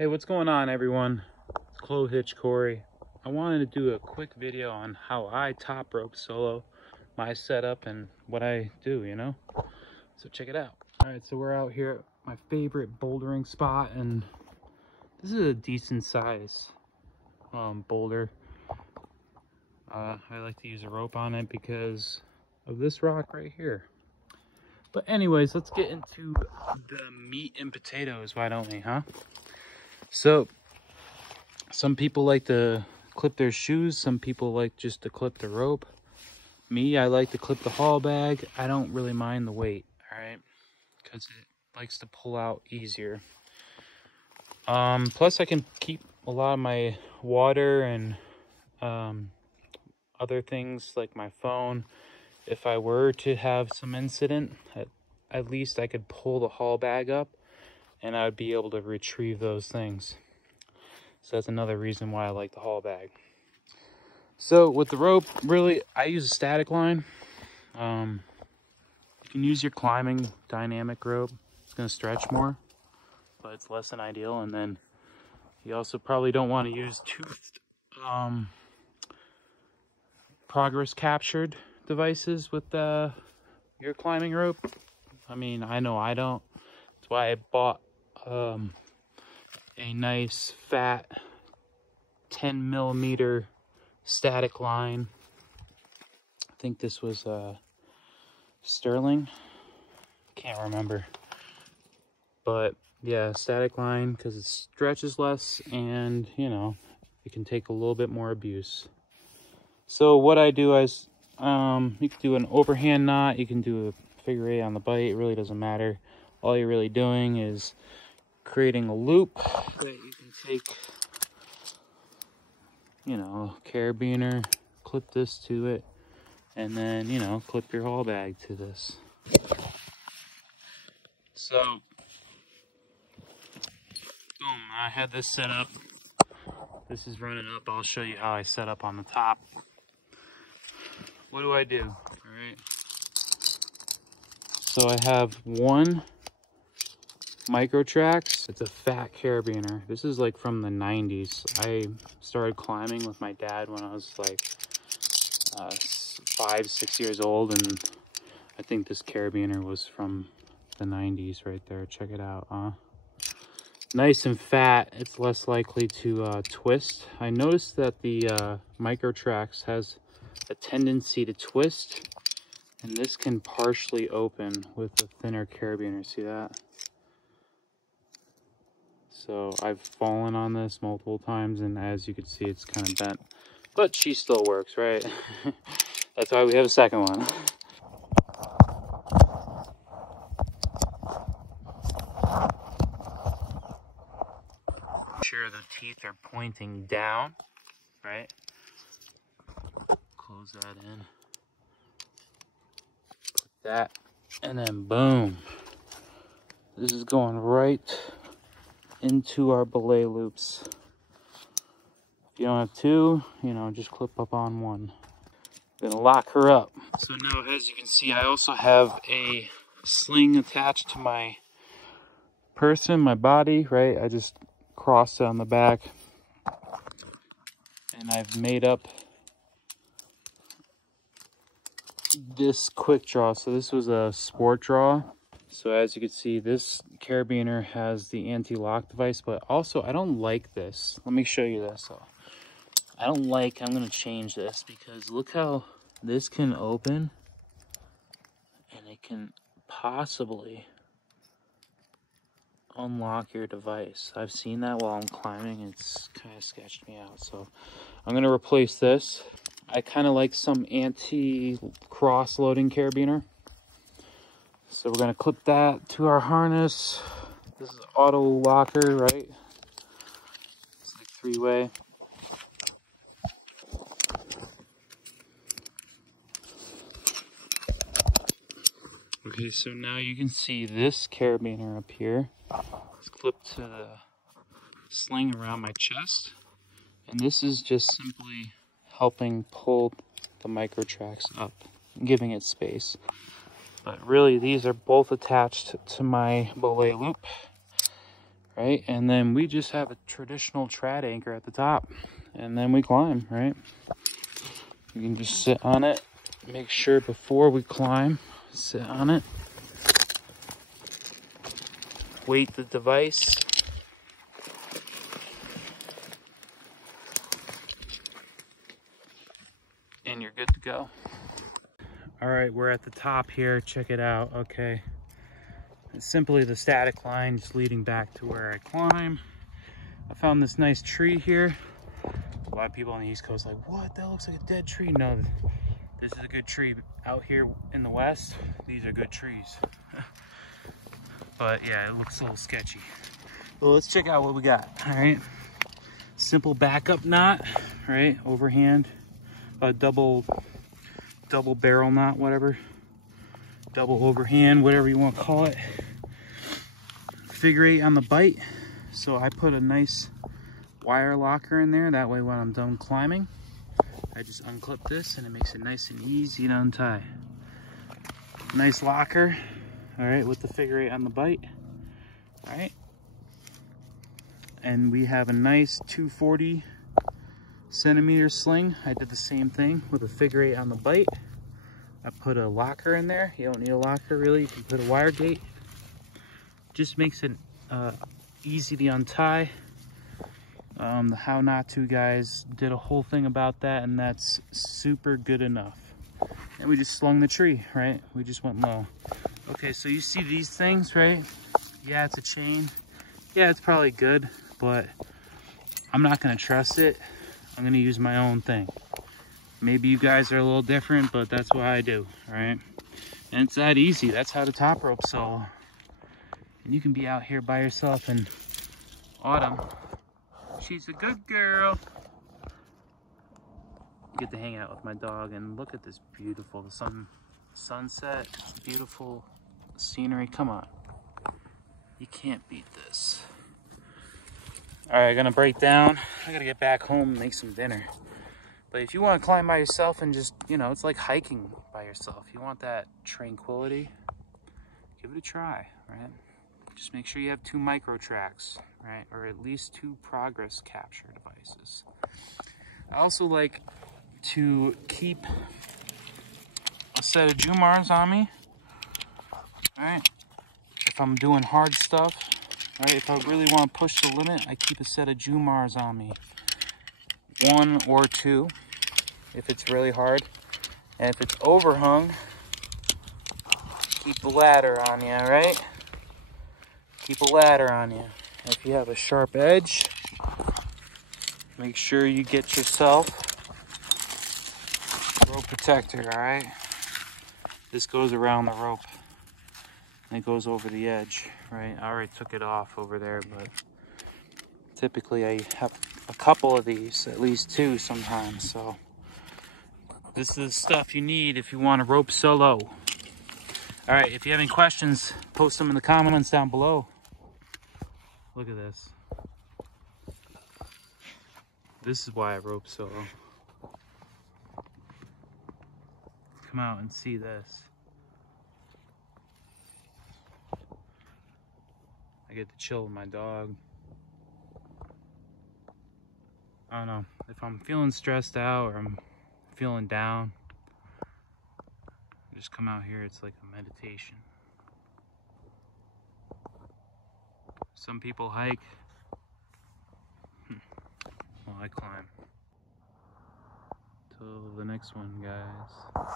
Hey, what's going on, everyone? It's Clove Hitch Corey. I wanted to do a quick video on how I top rope solo, my setup, and what I do, So check it out. All right, so we're out here at my favorite bouldering spot, and this is a decent size boulder. I like to use a rope on it because of this rock right here. But anyways, let's get into the meat and potatoes, why don't we, huh? So, some people like to clip their shoes, some people like just to clip the rope. Me, I like to clip the haul bag. I don't really mind the weight, all right? Because it likes to pull out easier. Plus I can keep a lot of my water and other things like my phone. If I were to have some incident, at least I could pull the haul bag up and I would be able to retrieve those things. So that's another reason why I like the haul bag. So with the rope, really, I use a static line. You can use your climbing dynamic rope. It's gonna stretch more, but it's less than ideal. And then you also probably don't want to use toothed progress captured devices with your climbing rope. I mean, I know I don't. That's why I bought a nice fat 10mm static line. I think this was Sterling, can't remember, but yeah, static line, because it stretches less and it can take a little bit more abuse. So what I do is you can do an overhand knot, you can do a figure eight on the bite, it really doesn't matter. All you're really doing is creating a loop that you can take, a carabiner, clip this to it, and then, clip your haul bag to this. So, boom, I had this set up. This is running up. I'll show you how I set up on the top. What do? All right. So I have one Micro Tracks. It's a fat carabiner. This is like from the 90s. I started climbing with my dad when I was like 5-6 years old, and I think this carabiner was from the 90s right there. Check it out, nice and fat. It's less likely to twist. I noticed that the Micro Tracks has a tendency to twist, and this can partially open with a thinner carabiner. See that? So I've fallen on this multiple times, and as you can see, it's kind of bent, but she still works, right? That's why we have a second one. Make sure the teeth are pointing down, right? Close that in. Put that, and then boom. This is going right into our belay loops. If you don't have two, just clip up on one. Gonna lock her up. So now, as you can see, I also have a sling attached to my person, my body, right? I just crossed it on the back, and I've made up this quick draw. So this was a sport draw. So as you can see, this carabiner has the anti-lock device, but also I don't like this. Let me show you this. I'm gonna change this, because look how this can open and it can possibly unlock your device. I've seen that while I'm climbing. It's kind of sketched me out. So I'm gonna replace this. I kind of like some anti-cross loading carabiner. So we're gonna clip that to our harness. This is auto locker, right? It's like 3-way. Okay, so now you can see this carabiner up here. It's clipped to the sling around my chest. And this is just simply helping pull the Micro Tracks up, giving it space. But really, these are both attached to my belay loop. right? And then we just have a traditional trad anchor at the top, and then we climb, right? You can just sit on it. Make sure before we climb, sit on it. Weight the device. And you're good to go. All right, we're at the top here. Check it out. Okay. It's simply the static line just leading back to where I climb. I found this nice tree here. A lot of people on the East Coast are like, what? That looks like a dead tree. No, this is a good tree. Out here in the West, these are good trees. But yeah, it looks a little sketchy. Well, let's check out what we got. All right. Simple backup knot, right? Overhand, double barrel knot, whatever. Double overhand, whatever you want to call it. Figure 8 on the bite. So I put a nice wire locker in there. That way when I'm done climbing, I just unclip this and it makes it nice and easy to untie. Nice locker, all right, with the figure 8 on the bite, all right. And we have a nice 240 centimeter sling. I did the same thing with a figure 8 on the bite. I put a locker in there. You don't need a locker really. You can put a wire gate. Just makes it easy to untie. The How Not To guys did a whole thing about that, and that's super good enough. And we just slung the tree, right? We just went low. Okay, so you see these things, right? Yeah, it's a chain. Yeah, it's probably good, but I'm not gonna trust it. I'm gonna use my own thing. Maybe you guys are a little different, but that's what I do, right? And it's that easy. That's how to top rope solo. And you can be out here by yourself in Autumn. She's a good girl. Get to hang out with my dog and look at this beautiful sunset. It's beautiful scenery. Come on. You can't beat this. All right, I'm gonna break down. I gotta get back home and make some dinner. But if you want to climb by yourself and just, you know, it's like hiking by yourself. You want that tranquility, give it a try, right? Just make sure you have 2 micro tracks, right? Or at least 2 progress capture devices. I also like to keep a set of Jumars on me, all right? If I'm doing hard stuff, right? If I really want to push the limit, I keep a set of Jumars on me. 1 or 2 if it's really hard, and if it's overhung, keep the ladder on you, right? Keep a ladder on you. And if you have a sharp edge, make sure you get yourself a rope protector, all right? This goes around the rope and it goes over the edge, right? I already took it off over there, but typically I have a couple of these, at least 2 sometimes. So this is the stuff you need if you want to rope solo. All right, if you have any questions, post them in the comments down below. Look at this. This is why I rope solo. Come out and see this. I get to chill with my dog. I don't know, if I'm feeling stressed out or I'm feeling down, just come out here. It's like a meditation. Some people hike. Well, I climb. Till the next one, guys.